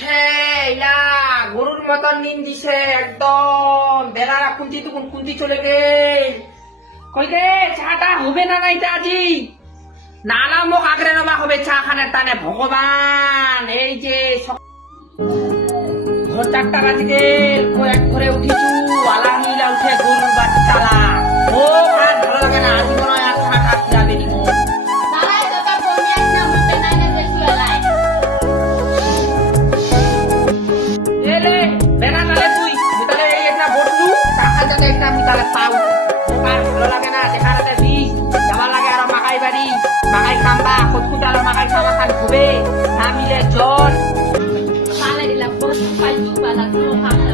উঠে ইলা গরুর মতন নিন দিছে একদম বেলারা কুন্তি তখন কুন্তি চলে গেল কই রে চাটা হবে না নাইতে আজি নানা মোক আগরে নবা হবে চা খানের টানে ভগবান এই যে ভোর 4টা বাজে গেল এক করে উঠিছু আলামিলা উঠে গরুর বাচ্চালা ও আর ভালো লাগে না আজি মনে হয় আর থাকা যাবে নি আমি তাহলে পাও আর ভালো লাগে না দেখা রাতে বিষ যাওয়া লাগে আরো মাকাই বাড়ি মাকাই খাম্বা কতকুট আরো মাকাই খাওয়া খান ঘুবে না মিলে জল পালে দিলাম পাইছু পালা কোনো খাওয়া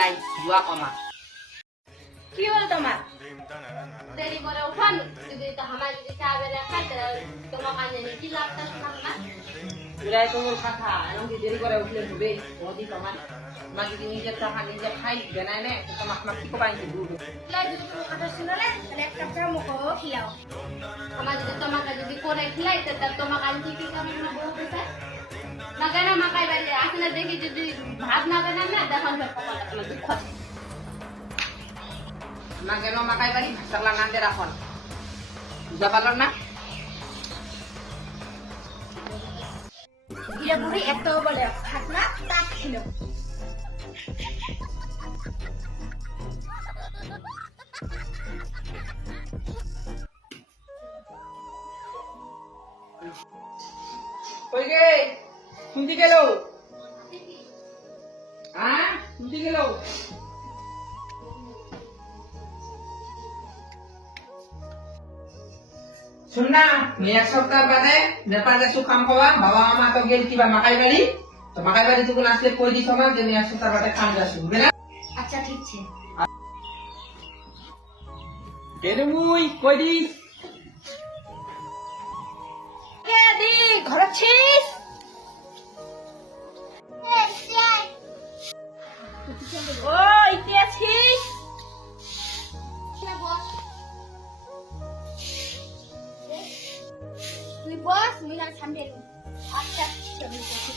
নাই জুয়া কমা কি হল তোমার দেরি করে উঠান যদি তো আমার যদি চা বেলা খাইতে তোমার কানে কি লাগতা শোনাম না এরাই তোমার কথা এরকম কি দেরি করে উঠলে হবে মোদি তোমার মা যদি নিজের টাকা নিজে খাই বেনায় নে তোমার আপনার কি কবাই দিব লাই যদি তোমার কথা শুনলে তাহলে এক কাপ চা মুখো খিলাও আমার যদি তোমাকে যদি করে খিলাইতে তা তোমার কানে কি কামে না বউ কথা মাগানা মাকাই বাইরে আসলে দেখি যদি ভাত না বানান না তখন কপালটা আমার দুঃখ না কেন মাকাই বাড়ি ভাতলা না দে রাখন বুঝা পারল না গিয়ে বুড়ি এত বলে ভাত না তা ছিল কই গে শুনতে গেল হ্যাঁ শুনতে গেল শুন না আমি এক সপ্তাহ বাদে নেপাল যাচ্ছু খাম খাওয়া বাবা মামা তো গেল কিবা মাকাই বাড়ি তো মাকাই বাড়ি যখন আসলে কই দিছ না যে আমি এক সপ্তাহ বাদে খাম যাচ্ছু বুঝলে না আচ্ছা ঠিক আছে কেরে মুই কই দিস কে দি ঘরে ছিস ওই কে আছিস তুই বস মিলার সামনে আচ্ছা ছবি দেখি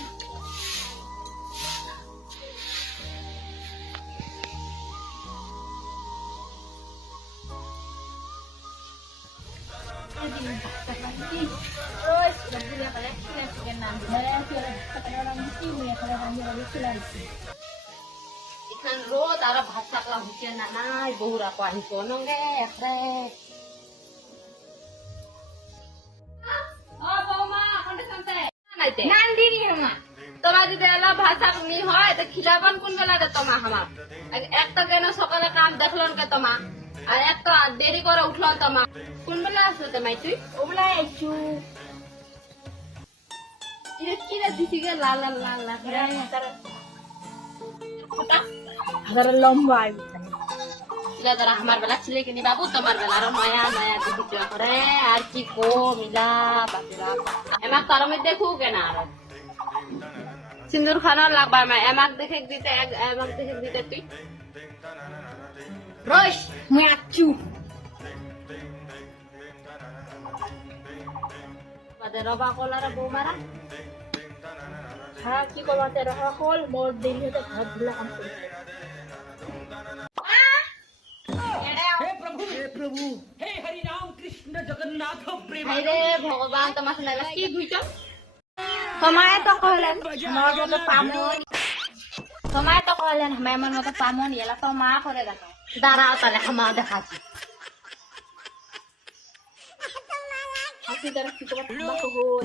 ইখান রোদ আর ভাত চাকলা হচ্ছে না নাই বহুরা কো আহিছ নঙ্গে একরে ও বৌমা কোনটা শুনতে নাইতে নান্দিনি হেমা তোমার যদি এলা ভাত চাক নি হয় তো খিলাবান কোন বেলা দে তোমা হামার একটা কেন সকালে কাম দেখলন কে তোমা আর একটা দেরি করে উঠলন তোমা কোন বেলা আসলো তোমাই তুই ওবেলা আইছু কিরা দিছি গে লাল লাল লাল লাল হাজার লম্বা ইলা তারা আমার বেলা ছিলে কিনি বাবু তোমার বেলা আরো নয়া নয়া দিদি করে আর কি কো মিলা বাতিরা এমাক তার মধ্যে দেখু কেনা আর সিন্দুর খানা লাগবা মা এমাক দেখে দিতে এমাক দেখে দিতে তুই রোশ মুই আচু বাদে রবা কলার বউ মারা হ্যাঁ কি কমাতে রাখা হল মোর দিন হতে ভাত ধুলা কাম করে প্রভু হে হরি রাম কৃষ্ণ জগন্নাথ প্রেম আরে ভগবান তোমার সামনে কি ঘুইছো তোমায় তো কইলেন মোর মত পামন তোমায় তো কইলেন আমার মন মত পামন এলা তো মা করে দেখো দাঁড়াও তাহলে আমার দেখাচ্ছি হাসি দ্বারা কি তোমার হল